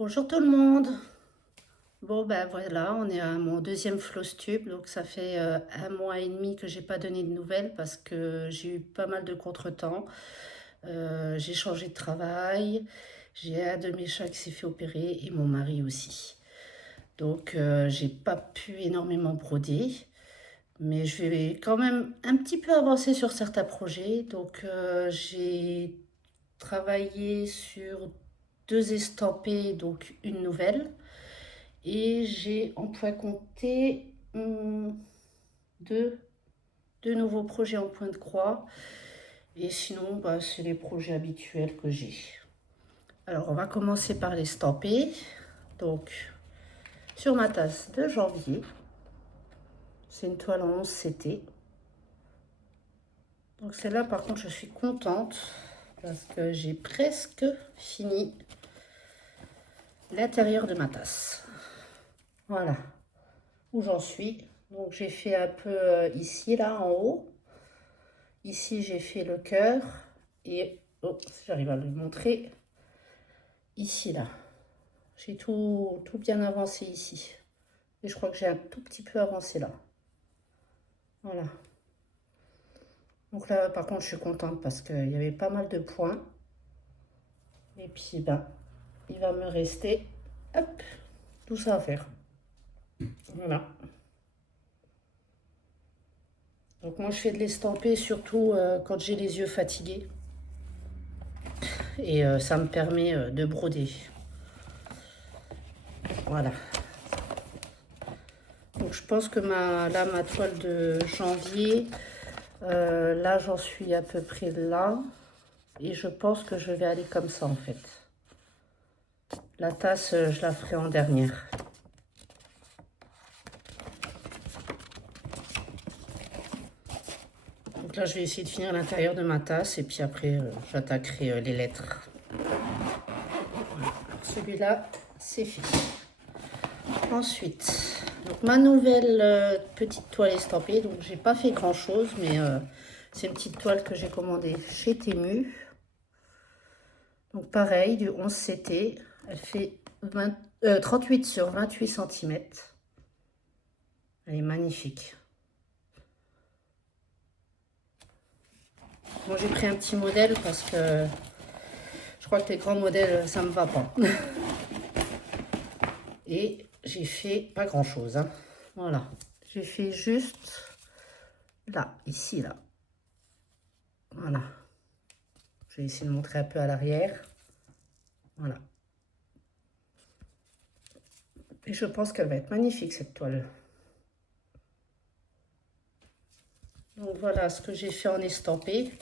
Bonjour tout le monde. Bon ben voilà, on est à mon deuxième floss tube, donc ça fait 1 mois et demi que j'ai pas donné de nouvelles parce que j'ai eu pas mal de contretemps. J'ai changé de travail, j'ai un de mes chats qui s'est fait opérer et mon mari aussi. Donc j'ai pas pu énormément broder, mais je vais quand même un petit peu avancer sur certains projets. Donc j'ai travaillé sur 2 estampées, donc une nouvelle. Et j'ai en point compté deux, deux nouveaux projets en point de croix. Et sinon, bah, c'est les projets habituels que j'ai. Alors, on va commencer par les stamper. Donc, sur ma tasse de janvier, c'est une toile en 11 CT. Donc, celle-là, par contre, je suis contente parce que j'ai presque fini l'intérieur de ma tasse. Voilà où j'en suis. Donc, j'ai fait un peu ici, là, en haut. Ici, j'ai fait le cœur et, oh, si j'arrive à le montrer, ici, là. J'ai tout bien avancé ici. Et je crois que j'ai un tout petit peu avancé là. Voilà. Donc là, par contre, je suis contente parce qu'il y avait pas mal de points. Et puis, ben, il va me rester, hop, tout ça à faire. Voilà. Donc moi, je fais de l'estamper surtout quand j'ai les yeux fatigués. Et ça me permet de broder. Voilà. Donc je pense que ma toile de janvier, là j'en suis à peu près là. Et je pense que je vais aller comme ça en fait. La tasse, je la ferai en dernière. Donc là je vais essayer de finir l'intérieur de ma tasse et puis après j'attaquerai les lettres. Celui-là, c'est fini. Ensuite, donc ma nouvelle petite toile estampée. Donc j'ai pas fait grand chose, mais c'est une petite toile que j'ai commandée chez Temu. Donc pareil, du 11 CT. Elle fait 38 sur 28 cm. Elle est magnifique. Moi j'ai pris un petit modèle parce que je crois que les grands modèles, ça me va pas. Et j'ai fait pas grand chose. Hein. Voilà. J'ai fait juste là, ici, là. Voilà. Je vais essayer de montrer un peu à l'arrière. Voilà. Et je pense qu'elle va être magnifique, cette toile. Donc voilà ce que j'ai fait en estampé.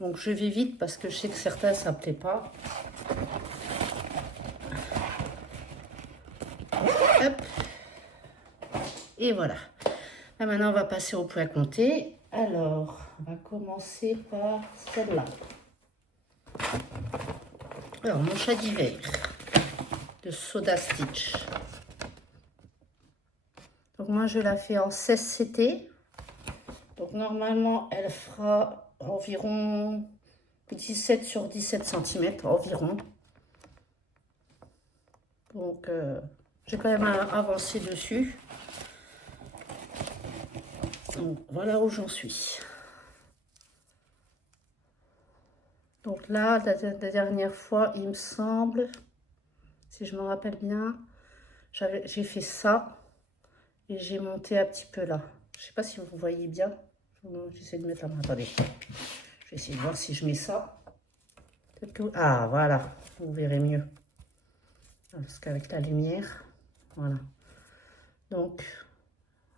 Donc je vais vite parce que je sais que certains, ça ne plaît pas. Hop. Et voilà. Là, maintenant, on va passer au point compté. Alors, on va commencer par celle-là. Alors, mon chat d'hiver de Soda Stitch. Donc moi, je la fais en 16 CT. Donc normalement, elle fera environ 17 sur 17 cm environ. Donc, j'ai quand même avancé dessus. Donc, voilà où j'en suis. Donc là, la dernière fois, il me semble, si je me rappelle bien, j'ai fait ça et j'ai monté un petit peu là. Je sais pas si vous voyez bien. J'essaie de mettre la main. Attendez. Je vais essayer de voir si je mets ça. Ah, voilà. Vous verrez mieux. Parce qu'avec la lumière, voilà. Donc,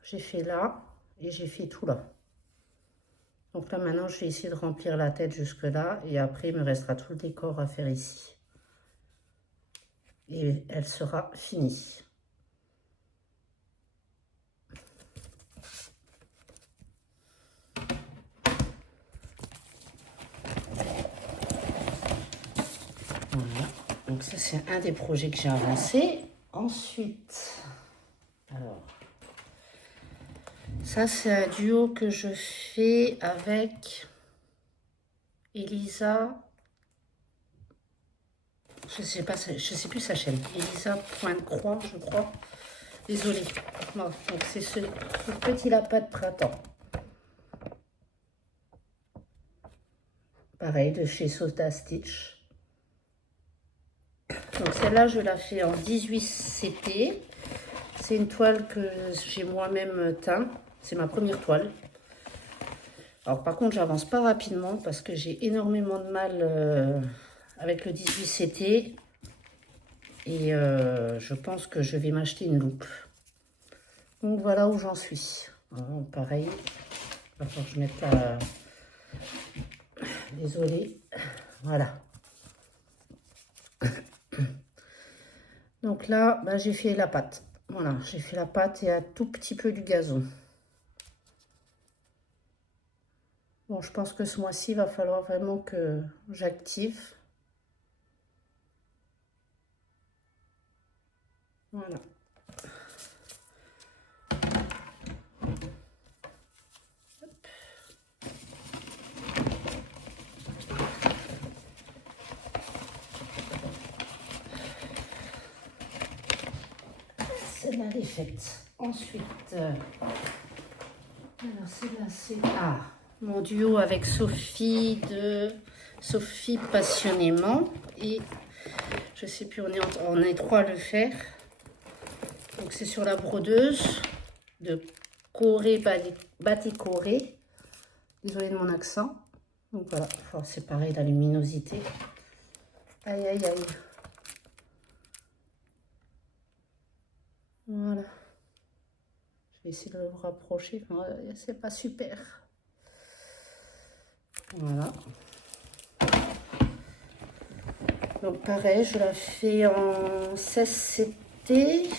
j'ai fait là et j'ai fait tout là. Donc là, maintenant, je vais essayer de remplir la tête jusque là. Et après, il me restera tout le décor à faire ici. Et elle sera finie. Voilà. Donc ça, c'est un des projets que j'ai avancé. Ensuite, alors, ça, c'est un duo que je fais avec Elisa Je sais pas, je sais plus sa chaîne. Elisa Pointe Croix, je crois. Désolée. Bon, donc c'est ce petit lapin de printemps. Pareil, de chez Soda Stitch. Donc celle-là, je la fais en 18 CT. C'est une toile que j'ai moi-même teint. C'est ma première toile. Alors par contre, j'avance pas rapidement parce que j'ai énormément de mal avec le 18 CT. Et je pense que je vais m'acheter une loupe. Donc voilà où j'en suis. Alors, pareil, il va falloir que je mette la... Désolée. Voilà. Donc là, bah, j'ai fait la pâte. Voilà, j'ai fait la pâte et un tout petit peu du gazon. Bon, je pense que ce mois-ci, il va falloir vraiment que j'active. Voilà. Celle-là, elle est faite. Ensuite, alors celle-là, c'est mon duo avec Sophie de Sophie Passionnément. Et je sais plus, on est trois à le faire. Donc c'est sur la brodeuse de Corée Batik Corée. Désolée de mon accent. Donc voilà, enfin, c'est pareil, la luminosité. Aïe, aïe, aïe. Voilà. Je vais essayer de le rapprocher. Enfin, c'est pas super. Voilà. Donc pareil, je la fais en 16 CT.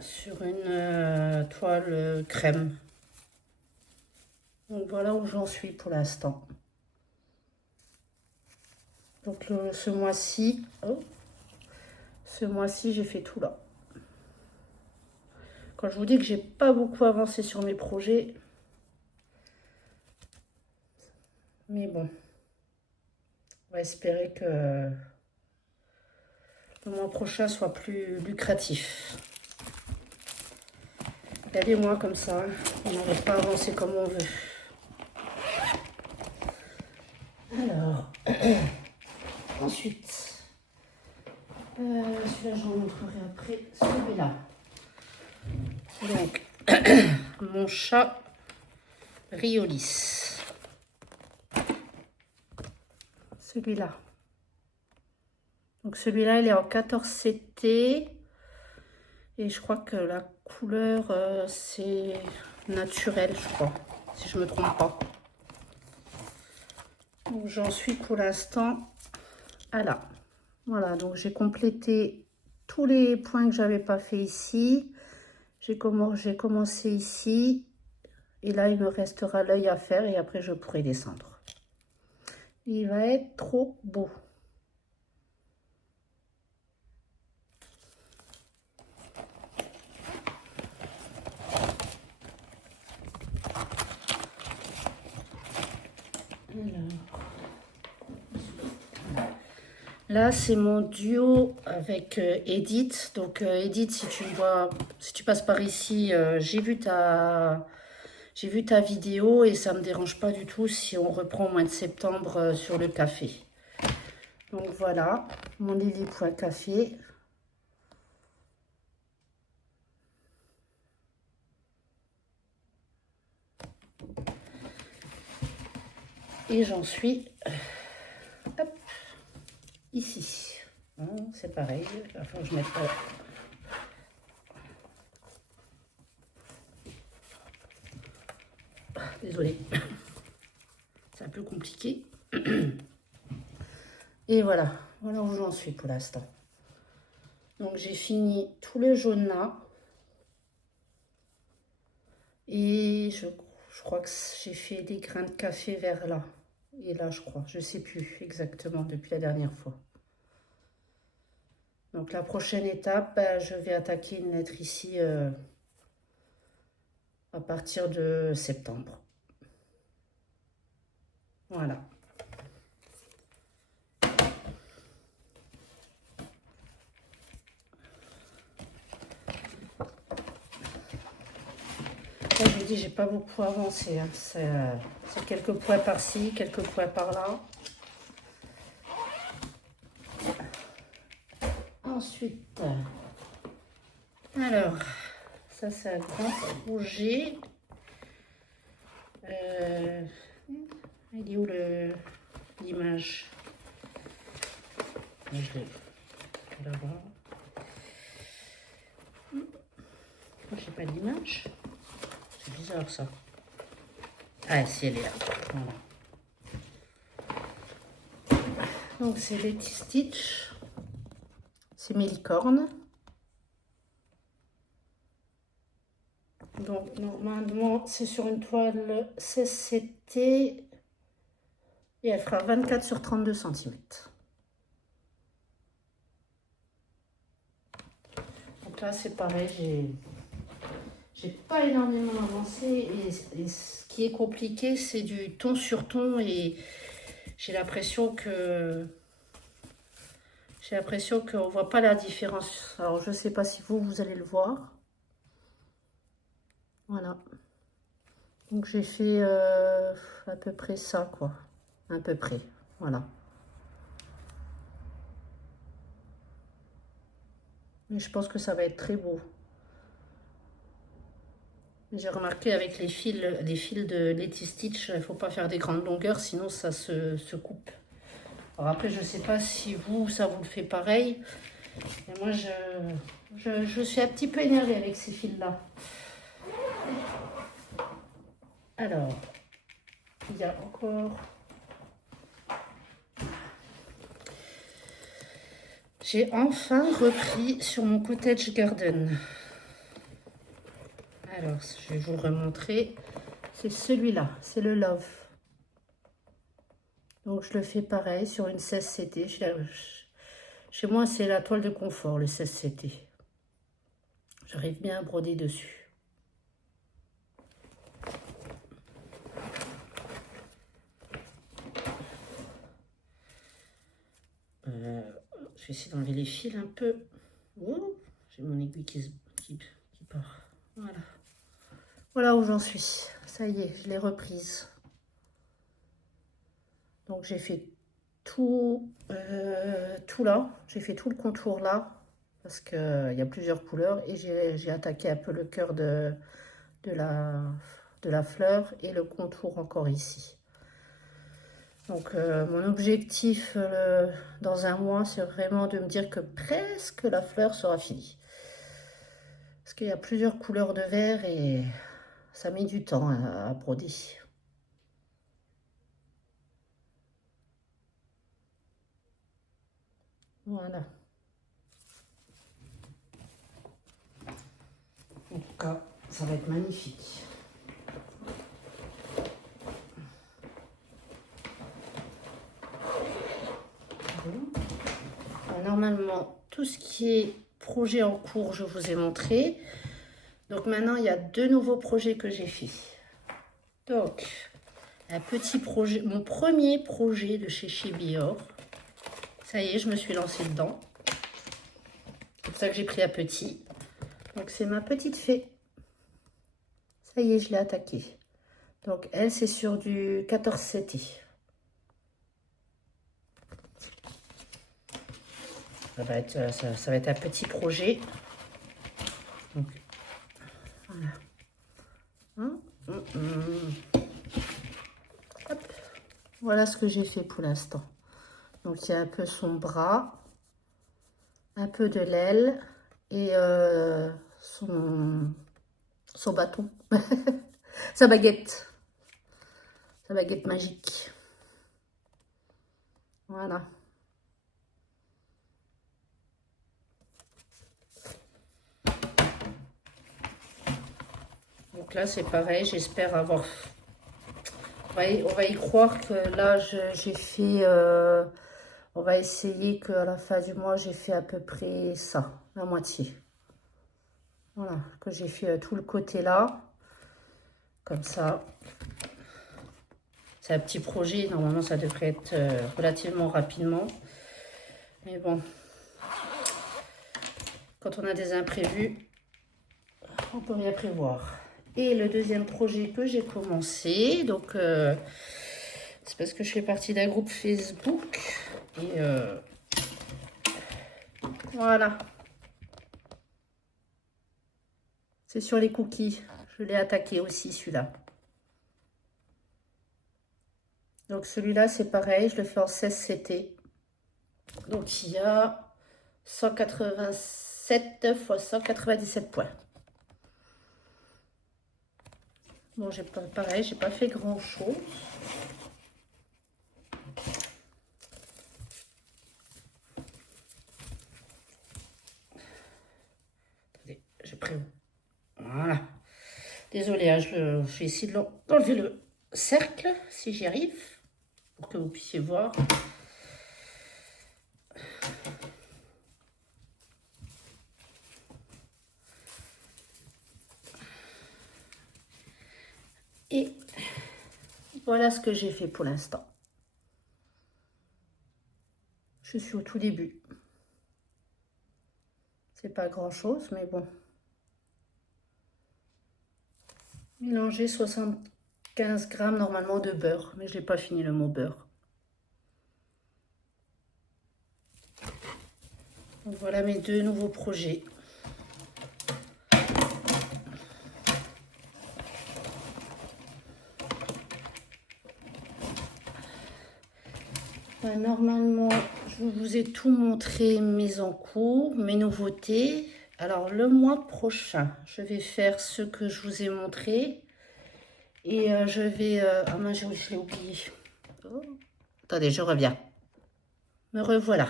Sur une toile crème. Donc voilà où j'en suis pour l'instant. Donc ce mois-ci, j'ai fait tout là. Quand je vous dis que j'ai pas beaucoup avancé sur mes projets, mais bon, on va espérer que le mois prochain soit plus lucratif. Regardez-moi comme ça, on n'arrive pas à avancer comme on veut. Alors, ensuite, celui-là, j'en montrerai après. Celui-là. Donc, mon chat Riolis. Celui-là. Donc, celui-là, il est en 14 CT. Et je crois que la couleur, c'est naturel, je crois, si je ne me trompe pas. Donc, j'en suis pour l'instant à là. Voilà, donc j'ai complété tous les points que j'avais pas fait ici. J'ai commencé ici. Et là, il me restera l'œil à faire et après, je pourrai descendre. Il va être trop beau. Là, c'est mon duo avec Edith. Donc, Edith, si tu passes par ici, j'ai vu ta vidéo et ça me dérange pas du tout si on reprend au mois de septembre sur le café. Donc voilà, mon Lily.café. Et j'en suis hop, ici. C'est pareil, il faut que je mette pas... Désolée, c'est un peu compliqué. Et voilà, voilà où j'en suis pour l'instant. Donc j'ai fini tout le jaune là. Et je crois que j'ai fait des grains de café vers là. Et là, je crois, je ne sais plus exactement depuis la dernière fois. Donc la prochaine étape, je vais attaquer une lettre ici à partir de septembre. Voilà. Là, je vous dis, j'ai pas beaucoup avancé. Hein. C'est quelques points par-ci, quelques points par-là. Ensuite, alors, ça c'est un grand projet. Il est où l'image? Je l'ai là-bas. J'ai pas l'image. C'est bizarre ça. Ah si, elle est là. Voilà. Donc c'est Letty Stitch. C'est mes licornes. Donc normalement c'est sur une toile 16 CT et elle fera 24 sur 32 cm. Donc là c'est pareil, j'ai pas énormément avancé et ce qui est compliqué c'est du ton sur ton et j'ai l'impression qu'on voit pas la différence. Alors je sais pas si vous allez le voir. Voilà. Donc j'ai fait à peu près ça quoi. À peu près. Voilà. Mais je pense que ça va être très beau. J'ai remarqué avec les fils de Letty Stitch, il ne faut pas faire des grandes longueurs, sinon ça se coupe. Alors après, je ne sais pas si ça vous le fait pareil. Mais moi, je suis un petit peu énervée avec ces fils-là. Alors, il y a encore... J'ai enfin repris sur mon cottage garden. Alors, je vais vous le remontrer. C'est celui-là, c'est le Love. Donc, je le fais pareil sur une 16 CT. Chez moi, c'est la toile de confort, le 16 CT. J'arrive bien à broder dessus. Je vais essayer d'enlever les fils un peu. Oh, j'ai mon aiguille qui part. Voilà. Voilà où j'en suis. Ça y est, je l'ai reprise. Donc j'ai fait tout là. J'ai fait tout le contour là. Parce qu'il y a plusieurs couleurs. Et j'ai attaqué un peu le cœur de la fleur. Et le contour encore ici. Donc mon objectif dans un mois, c'est vraiment de me dire que presque la fleur sera finie. Parce qu'il y a plusieurs couleurs de vert et ça met du temps à broder. Voilà. En tout cas, ça va être magnifique. Normalement, tout ce qui est projet en cours, je vous ai montré. Donc maintenant, il y a 2 nouveaux projets que j'ai fait. Donc, un petit projet, mon premier projet de chez Bior. Ça y est, je me suis lancée dedans. C'est pour ça que j'ai pris un petit. Donc, c'est ma petite fée. Ça y est, je l'ai attaquée. Donc, elle, c'est sur du 14 CT. Ça va être un petit projet. Donc, voilà. Hop. Voilà ce que j'ai fait pour l'instant. Donc, il y a un peu son bras, un peu de l'aile et son bâton, sa baguette magique. Voilà. Donc là, c'est pareil, j'espère avoir... On va y croire que là, j'ai fait... on va essayer qu'à la fin du mois, j'ai fait à peu près ça, la moitié. Voilà, que j'ai fait tout le côté là, comme ça. C'est un petit projet, normalement ça devrait être relativement rapidement. Mais bon, quand on a des imprévus, on peut rien prévoir. Et le deuxième projet que j'ai commencé, donc c'est parce que je fais partie d'un groupe Facebook. Et voilà, c'est sur les cookies. Je l'ai attaqué aussi celui-là. Donc celui-là c'est pareil, je le fais en 16 CT. Donc il y a 187 fois 197 points. Bon, j'ai pas pareil, j'ai pas fait grand chose. Attendez, j'ai pris. Voilà. Désolée, hein, je vais essayer d'enlever le cercle si j'y arrive pour que vous puissiez voir. Et voilà ce que j'ai fait pour l'instant. Je suis au tout début. C'est pas grand chose, mais bon. Mélanger 75 grammes normalement de beurre, mais je n'ai pas fini le mot beurre. Donc voilà mes deux nouveaux projets. Normalement, je vous ai tout montré, mes en cours, mes nouveautés. Alors, le mois prochain, je vais faire ce que je vous ai montré. Et je vais... ah mince, je l'ai oublié. Oh. Attendez, je reviens. Me revoilà.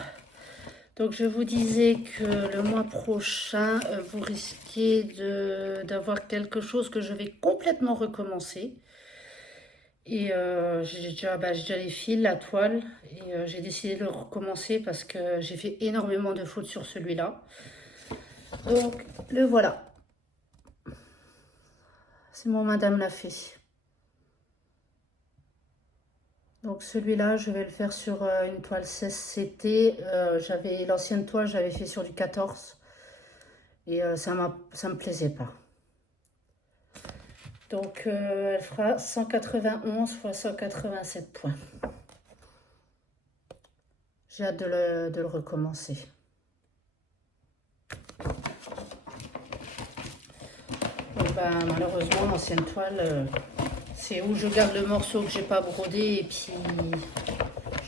Donc, je vous disais que le mois prochain, vous risquez d'avoir quelque chose que je vais complètement recommencer. Et j'ai déjà les fils, la toile, et j'ai décidé de le recommencer parce que j'ai fait énormément de fautes sur celui-là. Donc le voilà. C'est mon madame l'a fait. Donc celui-là, je vais le faire sur une toile 16 CT. L'ancienne toile, j'avais fait sur du 14. Et ça me plaisait pas. Donc elle fera 191 fois 187 points. J'ai hâte de le recommencer. Donc, malheureusement, l'ancienne toile, c'est où je garde le morceau que j'ai pas brodé et puis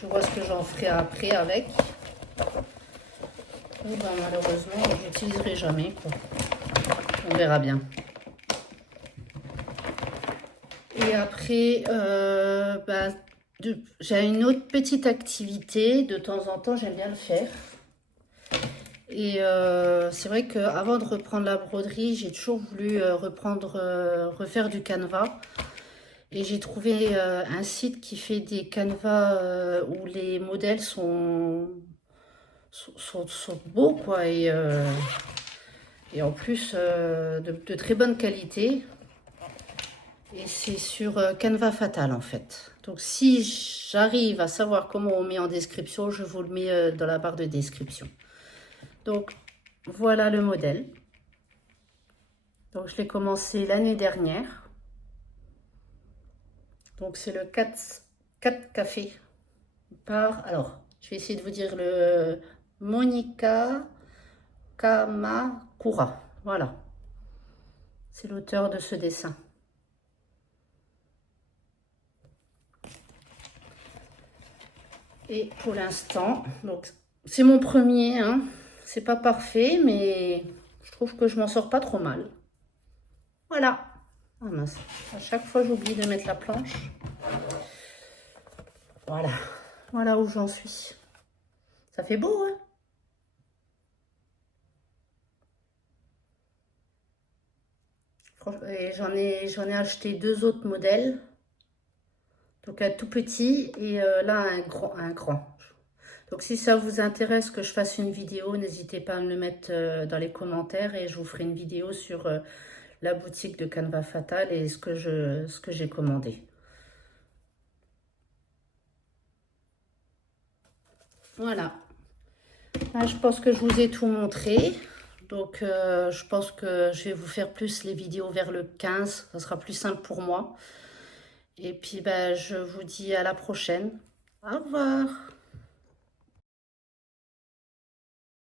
je vois ce que j'en ferai après avec. Et malheureusement, je l'utiliserai jamais, quoi. On verra bien. Et après, j'ai une autre petite activité. De temps en temps, j'aime bien le faire. Et c'est vrai qu'avant de reprendre la broderie, j'ai toujours voulu refaire du canevas. Et j'ai trouvé un site qui fait des canevas où les modèles sont beaux, quoi. Et en plus, de très bonne qualité. Et c'est sur Canva Fatal, en fait. Donc, si j'arrive à savoir comment on met en description, je vous le mets dans la barre de description. Donc, voilà le modèle. Donc, je l'ai commencé l'année dernière. Donc, c'est le 4 café alors, je vais essayer de vous dire le Monica Kamakura. Voilà. C'est l'auteur de ce dessin. Et pour l'instant, donc c'est mon premier, hein. C'est pas parfait, mais je trouve que je m'en sors pas trop mal. Voilà. Ah mince, à chaque fois j'oublie de mettre la planche. Voilà. Voilà où j'en suis. Ça fait beau, hein? Et j'en ai acheté deux autres modèles. Donc un tout petit et là un grand. Donc si ça vous intéresse que je fasse une vidéo, n'hésitez pas à me le mettre dans les commentaires et je vous ferai une vidéo sur la boutique de Canva Fatal et ce que j'ai commandé. Voilà. Là, je pense que je vous ai tout montré. Donc, je pense que je vais vous faire plus les vidéos vers le 15. Ça sera plus simple pour moi. Et puis, ben, je vous dis à la prochaine. Au revoir.